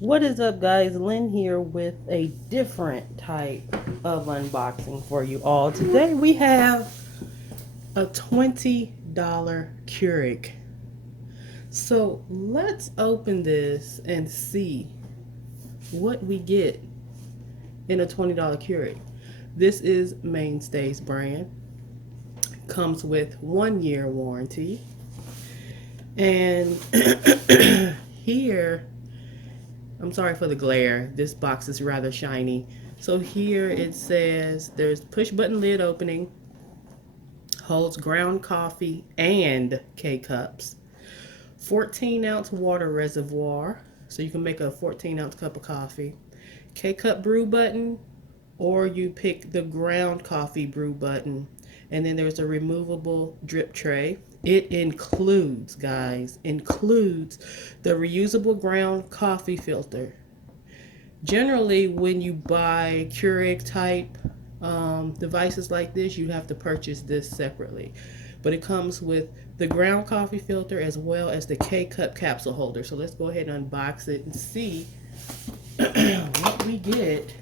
What is up, guys? Lynn here with a different type of unboxing for you all. Today we have a $20 Keurig. So let's open this and see what we get in a $20 Keurig. This is Mainstays brand. Comes with 1 year warranty. And here, I'm sorry for the glare. This box is rather shiny. So here it says there's push button lid opening, holds ground coffee and K-cups, 14-ounce water reservoir, so you can make a 14-ounce cup of coffee, K-cup brew button, or you pick the ground coffee brew button, and then there's a removable drip tray. It includes, guys, the reusable ground coffee filter. Generally, when you buy Keurig type devices like this, you have to purchase this separately. But it comes with the ground coffee filter as well as the K-cup capsule holder. So let's go ahead and unbox it and see what we get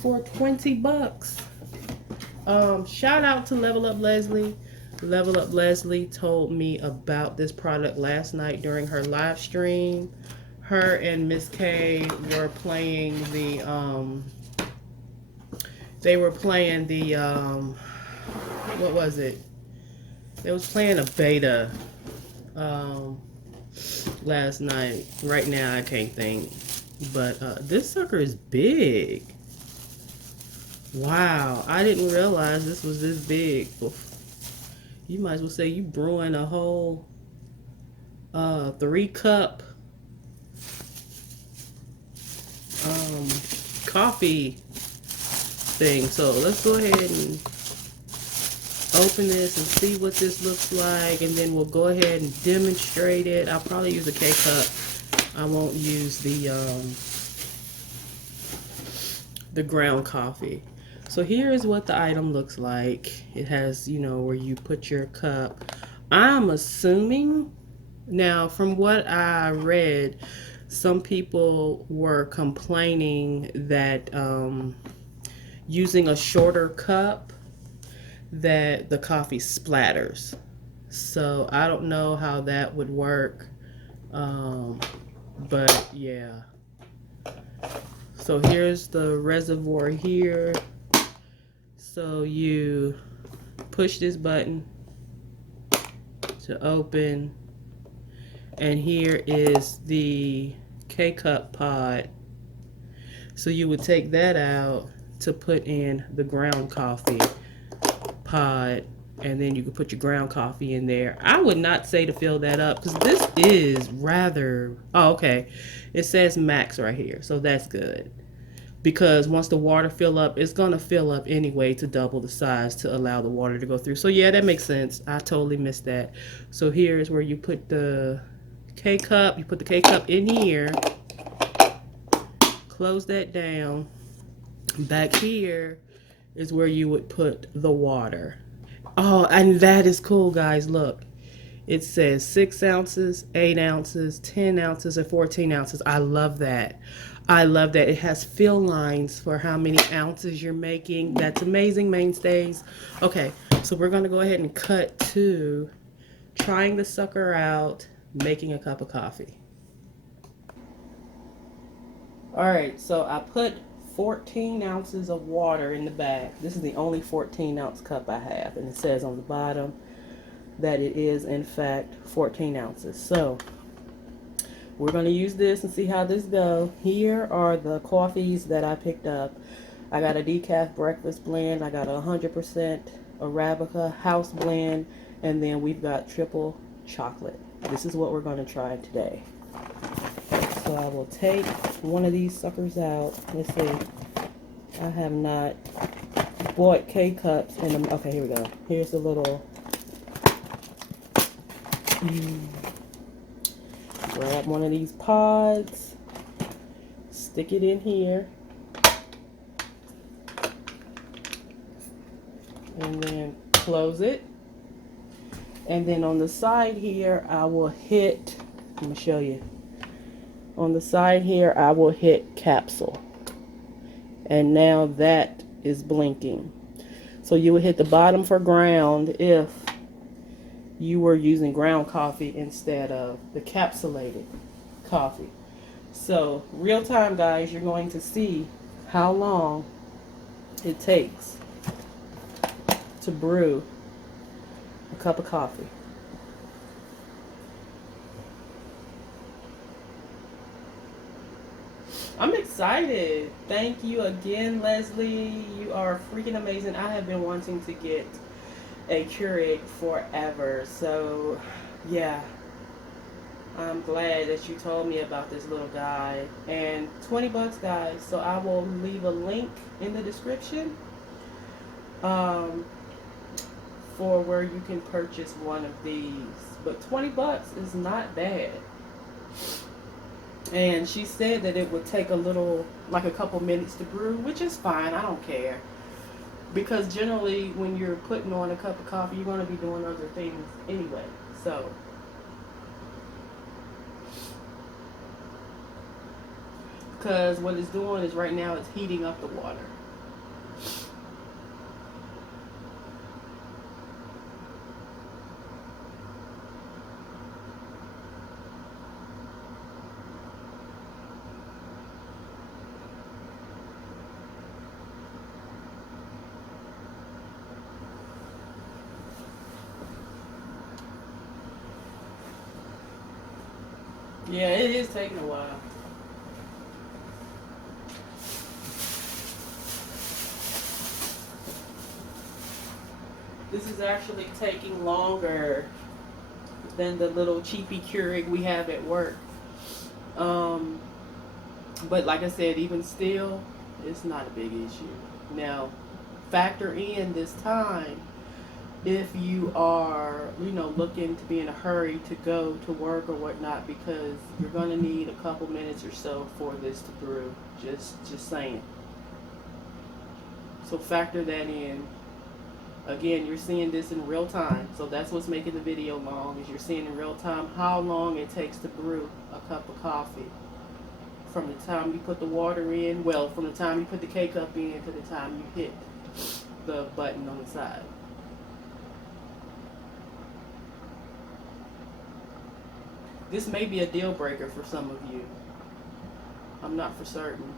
for 20 bucks. Shout out to Level Up Leslie. Level Up Leslie told me about this product last night during her live stream. Her and Miss K were playing the what was it? They was playing a beta last night. Right now I can't think. But this sucker is big. Wow, I didn't realize this was this big. You might as well say you brewing a whole 3-cup coffee thing. So let's go ahead and open this and see what this looks like, and then we'll go ahead and demonstrate it. I'll probably use a K-cup. I won't use the ground coffee. So here is what the item looks like. It has, where you put your cup. I'm assuming, now from what I read, some people were complaining that using a shorter cup, that the coffee splatters. So I don't know how that would work. But yeah. So here's the reservoir here. So you push this button to open, and here is the K-cup pod. So you would take that out to put in the ground coffee pod, and then you could put your ground coffee in there. I would not say to fill that up because this is rather, oh, okay. It says max right here, so that's good. Because once the water fill up, it's going to fill up anyway to double the size to allow the water to go through. So yeah, that makes sense. I totally missed that. So here's where you put the K-cup. You put the K-cup in here. Close that down. Back here is where you would put the water. Oh, and that is cool, guys. Look. It says 6 ounces, 8 ounces, 10 ounces, and 14 ounces. I love that. I love that. It has fill lines for how many ounces you're making. That's amazing, Mainstays. Okay, so we're going to go ahead and cut to trying the sucker out, making a cup of coffee. All right, so I put 14 ounces of water in the bag. This is the only 14-ounce cup I have, and it says on the bottom that it is in fact 14 ounces. So we're going to use this and see how this goes. Here are the coffees that I picked up. I got a decaf breakfast blend. I got a 100% Arabica house blend, and then we've got triple chocolate. This is what we're going to try today. So I will take one of these suckers out. Let's see. I have not bought K-cups in them. Okay, here we go. Here's the little grab one of these pods, stick it in here, and then close it. And then on the side here, I will hit, I'm going to show you. On the side here, I will hit capsule. And now that is blinking. So you would hit the bottom for ground if you were using ground coffee instead of the capsulated coffee. So real time, guys, you're going to see how long it takes to brew a cup of coffee. I'm excited. Thank you again, Leslie. You are freaking amazing. I have been wanting to get a Keurig forever. So, yeah. I'm glad that you told me about this little guy. And 20 bucks, guys. So I will leave a link in the description for where you can purchase one of these. But 20 bucks is not bad. And she said that it would take a little, like a couple minutes to brew, which is fine. I don't care. Because generally, when you're putting on a cup of coffee, you're going to be doing other things anyway. So, because what it's doing is right now it's heating up the water. Yeah, it is taking a while. This is actually taking longer than the little cheapy Keurig we have at work. But like I said, even still, it's not a big issue. Now, factor in this time if you are, looking to be in a hurry to go to work or whatnot, because you're going to need a couple minutes or so for this to brew. Just saying. So factor that in. Again, you're seeing this in real time. So that's what's making the video long, is you're seeing in real time how long it takes to brew a cup of coffee. From the time you put the water in, well, from the time you put the K-cup in to the time you hit the button on the side. This may be a deal breaker for some of you. I'm not for certain.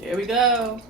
Here we go.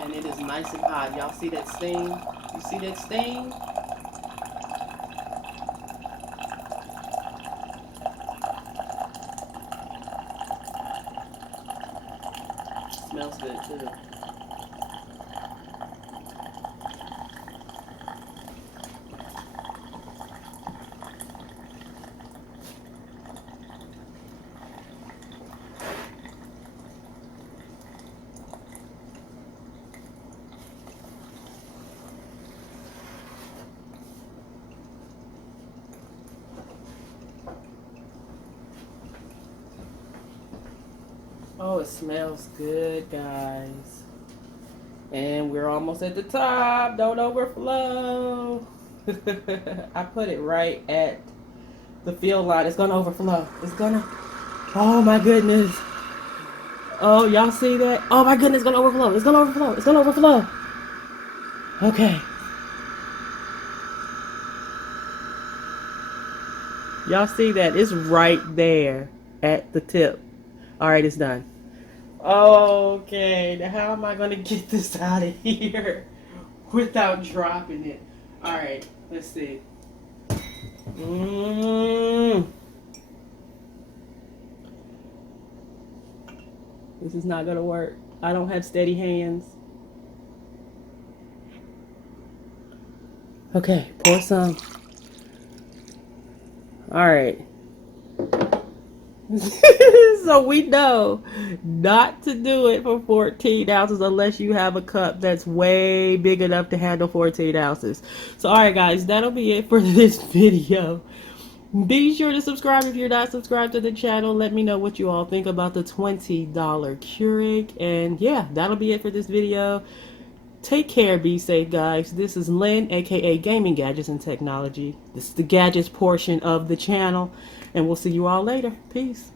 And it is nice and hot. Y'all see that steam? You see that steam? Smells good too. Oh, it smells good, guys. And we're almost at the top. Don't overflow. I put it right at the fill line. It's gonna overflow. It's gonna. Oh my goodness. Oh, y'all see that? Oh my goodness, it's gonna overflow. It's gonna overflow. It's gonna overflow. Okay. Y'all see that? It's right there at the tip. All right, it's done. Okay, now how am I going to get this out of here without dropping it? All right, let's see. This is not going to work. I don't have steady hands. Okay, pour some. All right. So we know not to do it for 14 ounces unless you have a cup that's way big enough to handle 14 ounces. So, all right, guys, that'll be it for this video. Be sure to subscribe if you're not subscribed to the channel. Let me know what you all think about the $20 Keurig. And yeah, that'll be it for this video. Take care, be safe, guys. This is Lynn, aka Gaming Gadgets and Technology. This is the gadgets portion of the channel, and we'll see you all later. Peace.